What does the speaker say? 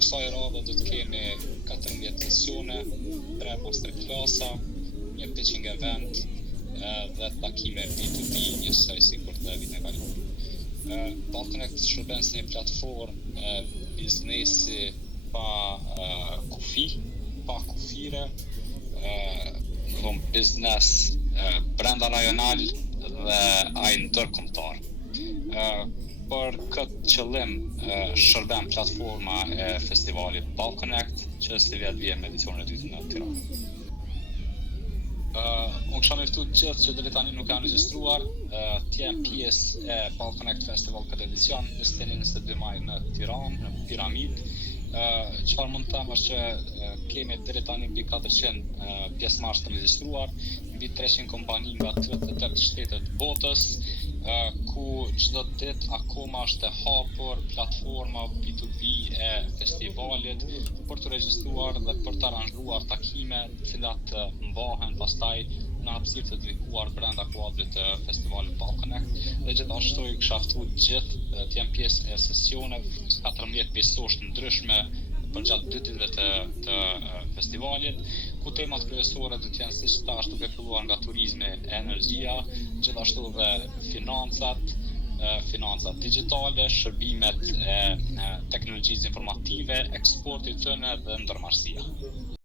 kësaj radhe do të kemi 14 sesione, 3 masterklasa, një pitching event dhe takime B2B njësoj sikur të vitin e kaluar. Ballconnect shërben si një platformë biznesi pa kufire, biznes brenda rajonal dhe ai ndërkombëtar. Për këtë qëllim shërben platforma e festivalit Ballconnect, që si vjet vjen me edicionin e dytë në Tiranë. Unë kisha me ftu gjithë që deri tani nuk janë regjistruar, të jenë pjesë e Ballconnect Festival këtë edicion, 21-22 maj në Tiranë, në Piramid. Çfarë mund të them është që kemi deri tani mbi 400 pjesëmarrës të regjistruar, mbi 300 kompani nga 38 shtete të botës, ku çdo ditë akoma është e hapur platforma B2B e festivalit për të regjistruar dhe për të aranjuar takime të cilat mbahen pastaj në hapësirë të dedikuar brenda kuadrit të festivalit Ballconnect, dhe gjithashtu i kisha ftuar gjithë të jenë pjesë e sesioneve 14 pjesësh të ndryshme përgjatë 2 ditëve të festivalit, ku temat kryesore do të jenë siç tash duke filluar nga turizmi, energjia, gjithashtu dhe financat digjitale, shërbimet e teknologjisë informative, eksporti tyne dhe ndërmarrësia.